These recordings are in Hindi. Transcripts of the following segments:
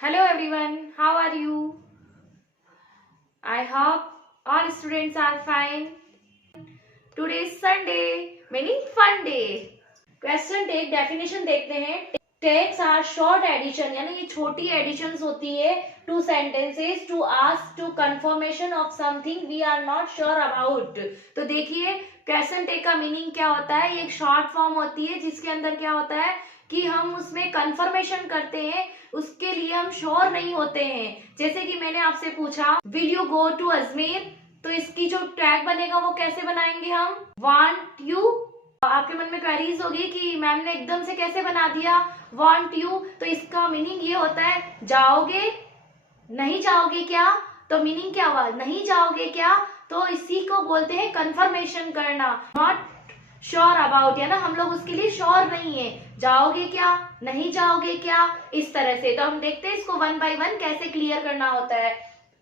Hello everyone, how are you? I hope all students are fine. Today is Sunday, meaning fun day. Question take definition देखते हैं. Takes are short addition, यानी ये छोटी additions होती है to sentences to ask to confirmation of something we are not sure about. तो देखिए question take का मीनिंग क्या होता है. ये एक शॉर्ट फॉर्म होती है जिसके अंदर क्या होता है कि हम उसमें कंफर्मेशन करते हैं, उसके लिए हम श्योर नहीं होते हैं. जैसे कि मैंने आपसे पूछा will you go to Ajmer, तो इसकी जो टैग बनेगा वो कैसे बनाएंगे हम, वांट यू. आपके मन में क्वेरीज होगी कि मैम ने एकदम से कैसे बना दिया वांट यू. तो इसका मीनिंग ये होता है जाओगे, नहीं जाओगे क्या, तो मीनिंग क्या हुआ, नहीं जाओगे क्या, तो इसी को बोलते हैं कंफर्मेशन करना. नॉट श्योर अबाउट, है ना, हम लोग उसके लिए श्योर नहीं है. जाओगे क्या, नहीं जाओगे क्या, इस तरह से. तो हम देखते हैं इसको वन बाय वन कैसे क्लियर करना होता है.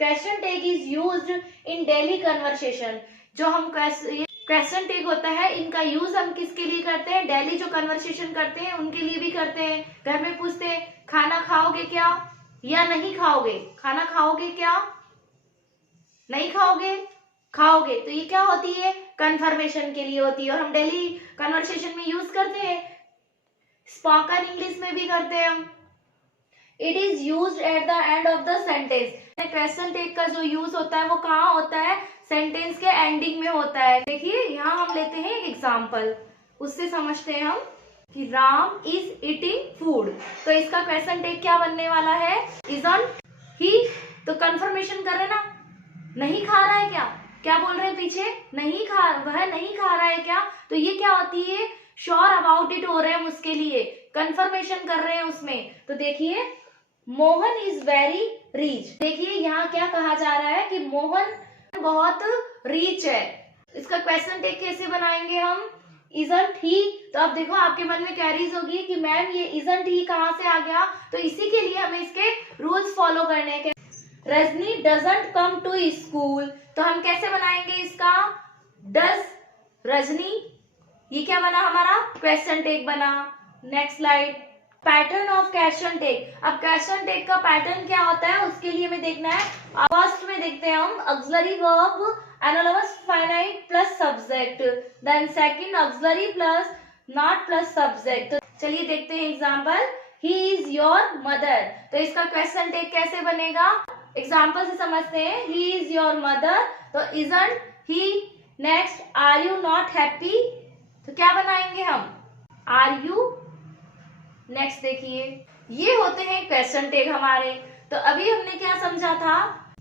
Question tag is used in daily conversation. जो हम क्वेश्चन टैग होता है इनका यूज हम किसके लिए करते हैं, डेली जो कन्वर्सेशन करते हैं उनके लिए भी करते हैं. घर में पूछते हैं खाना खाओगे क्या या नहीं खाओगे, खाना खाओगे क्या, नहीं खाओगे, खाओगे. तो ये क्या होती है, कंफर्मेशन के लिए होती है और हम डेली कन्वर्सेशन में यूज करते हैं. स्पोकन इंग्लिश में भी करते हैं हम. It is used at the end of the sentence. Question tag का जो यूज होता है वो कहाँ होता है, सेंटेंस के एंडिंग में होता है. देखिए यहाँ हम लेते हैं एक एग्जाम्पल, उससे समझते हैं हम कि राम इज ईटिंग फूड. तो इसका क्वेश्चन टैग क्या बनने वाला है, इजंट ही. तो कंफर्मेशन कर रहे ना, नहीं खा रहा है क्या, क्या बोल रहे हैं पीछे, नहीं खा, वह नहीं खा रहा है क्या. तो ये क्या होती है, श्योर अबाउट इट हो रहे हैं हम उसके लिए, कंफर्मेशन कर रहे हैं उसमें. तो देखिए मोहन इज वेरी रिच. देखिए यहाँ क्या कहा जा रहा है कि मोहन बहुत रिच है. इसका क्वेश्चन टैग कैसे बनाएंगे हम, इजंट ही. तो अब देखो आपके मन में क्वेरीज होगी कि मैम ये इजंट ही कहाँ से आ गया. तो इसी के लिए हमें इसके रूल्स फॉलो करने के. Rajni doesn't come to school. तो हम कैसे बनाएंगे इसका, डज रजनी, ये क्या बना हमारा, क्वेश्चन टैग बना. Next slide, pattern of question tag. अब क्वेश्चन टैग का पैटर्न क्या होता है उसके लिए हमें देखना है. फर्स्ट में देखते हैं हम auxiliary verb analogous finite plus subject, then second auxiliary plus not plus subject. तो चलिए देखते हैं example, he is your mother. तो इसका क्वेश्चन टैग कैसे बनेगा, एग्जाम्पल से समझते हैं. ही इज योर मदर, तो isn't he. Next are you not happy, तो क्या बनाएंगे हम, आर यू. नेक्स्ट देखिए ये होते हैं क्वेश्चन टैग हमारे. तो अभी हमने क्या समझा था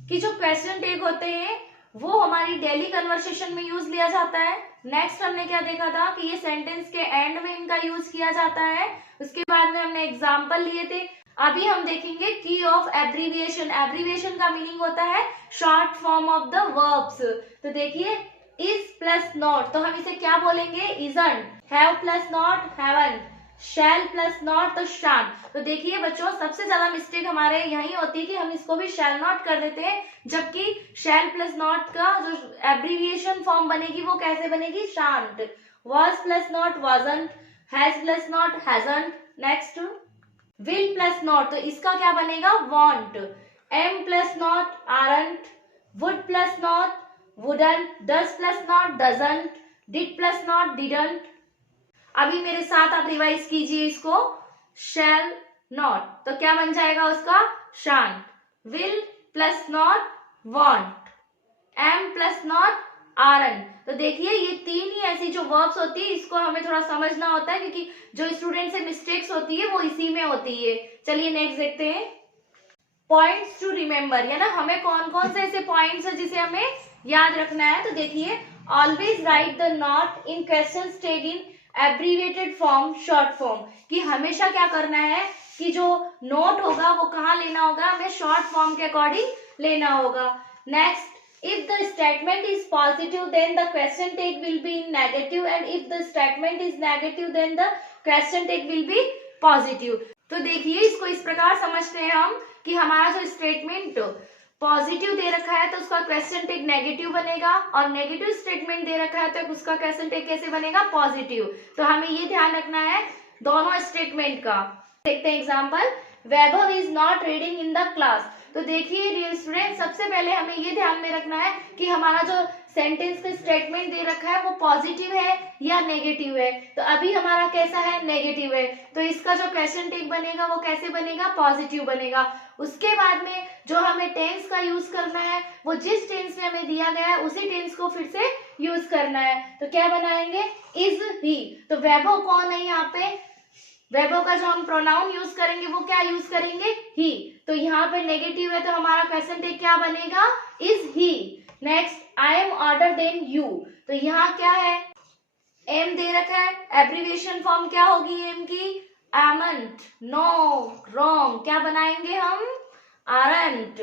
कि जो क्वेश्चन टैग होते हैं वो हमारी डेली कन्वर्सेशन में यूज लिया जाता है. नेक्स्ट हमने क्या देखा था कि ये सेंटेंस के एंड में इनका यूज किया जाता है. उसके बाद में हमने एग्जाम्पल लिए थे. अभी हम देखेंगे की ऑफ एब्रीविएशन. एब्रीविएशन का मीनिंग होता है short form of the verbs. तो देखिए इज प्लस नॉट, तो हम इसे क्या बोलेंगे, isn't. Have plus not haven't, shall plus not तो शान. तो देखिए बच्चों सबसे ज्यादा मिस्टेक हमारे यही होती है कि हम इसको भी शैल नॉट कर देते हैं, जबकि शैल प्लस नॉट का जो एब्रीविएशन फॉर्म बनेगी वो कैसे बनेगी, shan't. Was plus not wasn't, has plus not hasn't. Next will plus not, तो इसका क्या बनेगा, won't. Am plus not aren't, would plus not wouldn't, does plus not doesn't, did plus not didn't. अभी मेरे साथ आप रिवाइज कीजिए इसको, शैल नॉट, तो क्या बन जाएगा उसका, shan't. Will plus not won't, am plus not aren't. तो देखिए ये तीन ही ऐसी जो वर्ब्स होती है इसको हमें थोड़ा समझना होता है क्योंकि जो स्टूडेंट से मिस्टेक्स होती है वो इसी में होती है. चलिए नेक्स्ट देखते हैं, पॉइंट्स टू रिमेम्बर, है ना, हमें कौन कौन से ऐसे पॉइंट्स है जिसे हमें याद रखना है. तो देखिए always right the not in question tag in abbreviated form, short form. कि हमेशा क्या करना है कि जो नोट होगा वो कहाँ लेना होगा, हमें शॉर्ट फॉर्म के अकॉर्डिंग लेना होगा. Next, if the statement is positive then the question tag will be in negative and if the statement is negative then the question tag will be positive. तो देखिए इसको इस प्रकार समझते हैं हम कि हमारा जो स्टेटमेंट पॉजिटिव दे रखा है तो उसका क्वेश्चन टैग नेगेटिव बनेगा और नेगेटिव स्टेटमेंट दे रखा है तो उसका क्वेश्चन टैग कैसे बनेगा, पॉजिटिव. तो हमें ये ध्यान रखना है दोनों स्टेटमेंट का. देखते हैं example, Vaibhav is not reading in class. तो देखिए डियर स्टूडेंट, सबसे पहले हमें ये ध्यान में रखना है कि हमारा जो सेंटेंस का स्टेटमेंट दे रखा है वो पॉजिटिव है या नेगेटिव है। तो अभी हमारा कैसा है, नेगेटिव है, तो इसका जो क्वेश्चन टेक बनेगा वो कैसे बनेगा, पॉजिटिव बनेगा। उसके बाद में जो हमें टेंस का यूज करना है वो जिस टेंस में हमें दिया गया है उसी टेंस को फिर से यूज करना है। तो क्या बनाएंगे, इज ही। तो वैभव कौन है यहाँ पे, वैभव का जो हम प्रोनाउन यूज करेंगे वो क्या यूज करेंगे, ही। तो यहाँ पे नेगेटिव है तो हमारा क्वेश्चन टेक क्या बनेगा, is he. Next, I am older than you. तो यहाँ क्या है, एम दे रखा है, एब्रीविएशन फॉर्म क्या होगी एम की, एमंट। नो, रॉन्ग, क्या बनाएंगे हम, आरंट।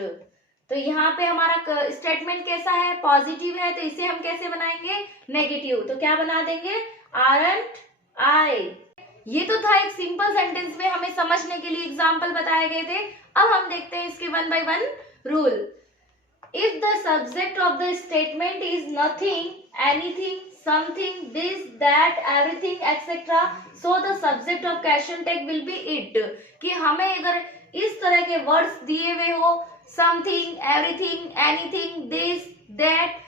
तो यहाँ पे हमारा स्टेटमेंट कैसा है, पॉजिटिव है, तो इसे हम कैसे बनाएंगे, नेगेटिव। तो क्या बना देंगे, आरंट आई। ये तो था एक सिंपल सेंटेंस में हमें समझने के लिए एग्जाम्पल बताए गए थे। अब हम देखते हैं इसके one by one rule. If the subject of the statement is nothing, anything, something, this, that, everything, etc., so the subject of question tag will be it. कि हमें अगर इस तरह के वर्ड्स दिए हुए हो, something, everything, anything, this, that,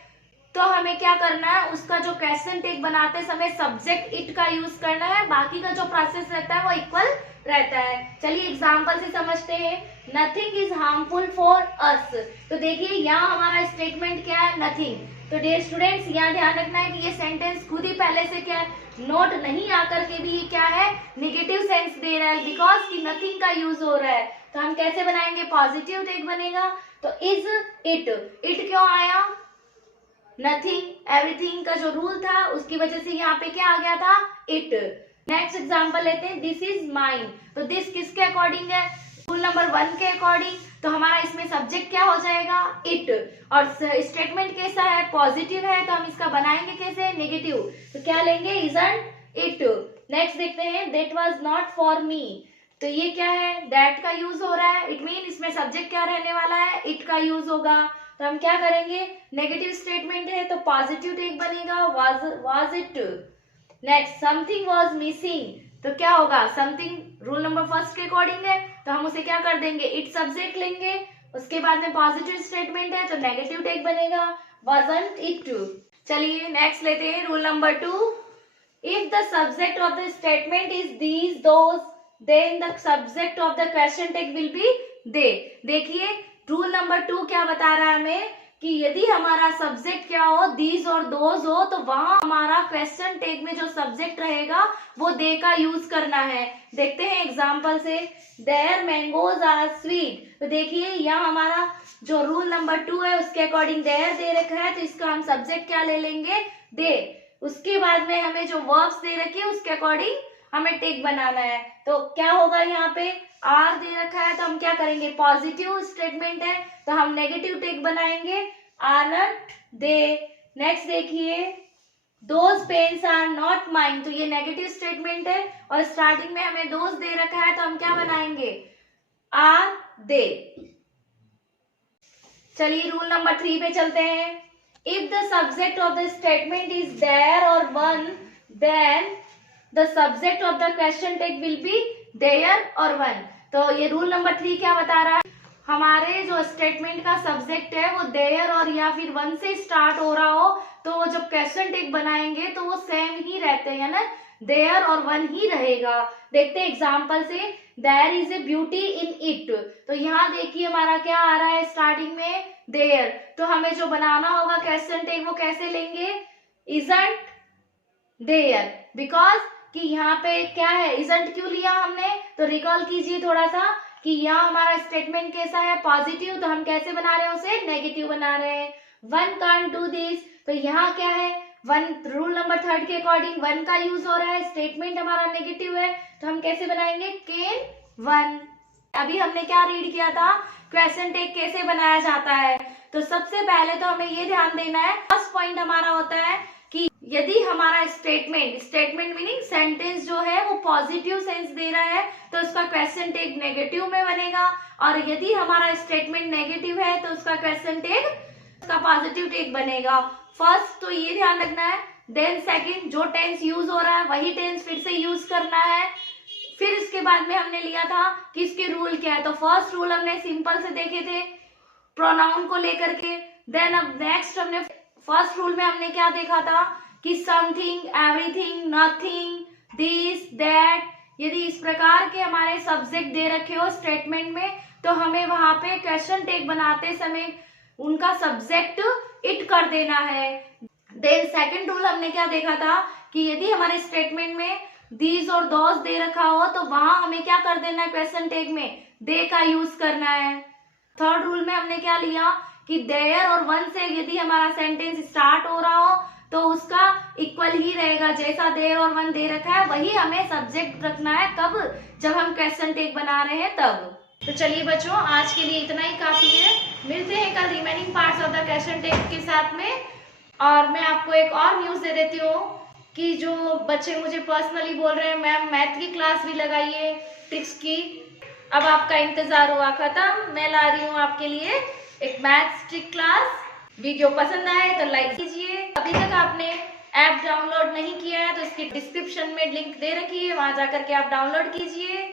तो हमें क्या करना है, उसका जो क्वेश्चन टेक बनाते समय सब्जेक्ट इट का यूज करना है, बाकी का जो प्रोसेस रहता है वो इक्वल रहता है। चलिए एग्जांपल से समझते हैं। Nothing is harmful for us. तो देखिए यहाँ हमारा स्टेटमेंट क्या है, नथिंग। तो डियर स्टूडेंट्स, यहाँ ध्यान रखना है कि ये सेंटेंस खुद ही पहले से क्या है, नोट नहीं आकर के भी क्या है, निगेटिव सेंस दे रहा है, बिकॉज की नथिंग का यूज हो रहा है। तो हम कैसे बनाएंगे, पॉजिटिव टेक बनेगा। तो इज इट, इट क्यों आया, नथिंग, एवरीथिंग का जो रूल था उसकी वजह से यहाँ पे क्या आ गया था, इट। नेक्स्ट एग्जांपल लेते हैं, दिस इज माइन। तो दिस किसके अकॉर्डिंग है, रूल नंबर 1 के अकॉर्डिंग। तो हमारा इसमें सब्जेक्ट क्या हो जाएगा, इट। और स्टेटमेंट कैसा है, पॉजिटिव है, तो हम इसका बनाएंगे कैसे, नेगेटिव। तो क्या लेंगे, इजंट इट। नेक्स्ट देखते हैं, that was not for me. तो ये क्या है, दैट का यूज हो रहा है, इट मीन इसमें सब्जेक्ट क्या रहने वाला है, इट का यूज होगा। तो हम क्या करेंगे, नेगेटिव स्टेटमेंट है तो पॉजिटिव टेक बनेगा, was it. Next, something was missing. तो क्या होगा, समथिंग रूल नंबर 1 के अकॉर्डिंग है, तो हम उसे क्या कर देंगे, इट सब्जेक्ट लेंगे। उसके बाद में पॉजिटिव स्टेटमेंट है तो नेगेटिव टेक बनेगा, वाजंट इट। चलिए नेक्स्ट लेते हैं, rule number 2। If the subject of the statement is these, those, then the subject of the question tag will be they. देखिए रूल नंबर 2 क्या बता रहा है हमें, कि यदि हमारा सब्जेक्ट क्या हो, दीज और दोज हो, तो वहां हमारा क्वेश्चन टेक में जो सब्जेक्ट रहेगा वो दे का यूज करना है। देखते हैं एग्जांपल से, देयर मैंगोज आर स्वीट। तो देखिए यहाँ हमारा जो रूल नंबर 2 है उसके अकॉर्डिंग देयर दे रखा है, तो इसका हम सब्जेक्ट क्या ले लेंगे, दे। उसके बाद में हमें जो वर्ब्स दे रखे है उसके अकॉर्डिंग हमें टेक बनाना है। तो क्या होगा, यहाँ पे आर दे रखा है तो हम क्या करेंगे, पॉजिटिव स्टेटमेंट है तो हम नेगेटिव टेक बनाएंगे, आर नॉट दे। नेक्स्ट देखिए, those pens are not mine. तो ये नेगेटिव स्टेटमेंट है और स्टार्टिंग में हमें दोज दे रखा है तो हम क्या बनाएंगे, आर दे। चलिए रूल नंबर 3 पे चलते हैं। If the subject of the statement is there और one, then the subject of the question tag will be there और वन। तो ये रूल नंबर 3 क्या बता रहा है, हमारे जो स्टेटमेंट का सब्जेक्ट है वो देयर और या फिर वन से स्टार्ट हो रहा हो, तो जब क्वेश्चन टेक बनाएंगे तो वो सेम ही रहते हैं ना, देयर और वन ही रहेगा। देखते हैं एग्जांपल से, there is a beauty in it. तो यहाँ देखिए हमारा क्या आ रहा है, स्टार्टिंग में देयर, तो हमें जो बनाना होगा क्वेश्चन टेक वो कैसे लेंगे, इजंट देयर, बिकॉज कि यहाँ पे क्या है, इजंट क्यों लिया हमने, तो रिकॉल कीजिए थोड़ा सा कि यहाँ हमारा स्टेटमेंट कैसा है, पॉजिटिव, तो हम कैसे बना रहे हैं उसे, नेगेटिव बना रहे हैं। वन कांट डू दिस, तो यहाँ क्या है, वन, रूल नंबर 3 के अकॉर्डिंग वन का यूज हो रहा है, स्टेटमेंट हमारा नेगेटिव है, तो हम कैसे बनाएंगे, कैन वन। अभी हमने क्या रीड किया था, क्वेश्चन टेक कैसे बनाया जाता है। तो सबसे पहले तो हमें ये ध्यान देना है, फर्स्ट पॉइंट हमारा होता है कि यदि हमारा स्टेटमेंट मीनिंग सेंटेंस जो है वो पॉजिटिव सेंस दे रहा है तो उसका क्वेश्चन टेक नेगेटिव में बनेगा, और यदि हमारा स्टेटमेंट नेगेटिव है तो उसका क्वेश्चन टेक, उसका पॉजिटिव टेक बनेगा। फर्स्ट तो ये ध्यान रखना है। देन सेकंड, जो टेंस यूज हो रहा है वही टेंस फिर से यूज करना है। फिर इसके बाद में हमने लिया था कि इसके रूल क्या है। तो फर्स्ट रूल हमने सिंपल से देखे थे प्रोनाउन को लेकर के। देन अब नेक्स्ट हमने फर्स्ट रूल में हमने क्या देखा था कि something, everything, nothing, this, that, यदि इस प्रकार के हमारे सब्जेक्ट दे रखे हो स्टेटमेंट में तो हमें वहां पे क्वेश्चन टेक बनाते समय उनका सब्जेक्ट इट कर देना है। देन सेकंड रूल हमने क्या देखा था कि यदि हमारे स्टेटमेंट में दीज और दोस दे रखा हो तो वहां हमें क्या कर देना है, क्वेश्चन टेक में दे का यूज करना है। थर्ड रूल में हमने क्या लिया कि देयर और वन से यदि हमारा सेंटेंस स्टार्ट हो रहा हो तो उसका इक्वल ही रहेगा, जैसा देयर और वन दे रखा है वही हमें सब्जेक्ट रखना है। कब? जब हम क्वेश्चन टेक बना रहे हैं तब। तो चलिए बच्चों, आज के लिए इतना ही काफी है। मिलते हैं कल remaining parts of the question tag के साथ में। और मैं आपको एक और न्यूज दे देती हूँ कि जो बच्चे मुझे पर्सनली बोल रहे हैं मैम मैथ की क्लास भी लगाइए टिप्स की, अब आपका इंतजार हुआ खत्म। मैं ला रही हूँ आपके लिए एक मैथ्स ट्रिक क्लास। वीडियो पसंद आए तो लाइक कीजिए। अभी तक आपने ऐप डाउनलोड नहीं किया है तो इसकी डिस्क्रिप्शन में लिंक दे रखी है, वहां जाकर के आप डाउनलोड कीजिए।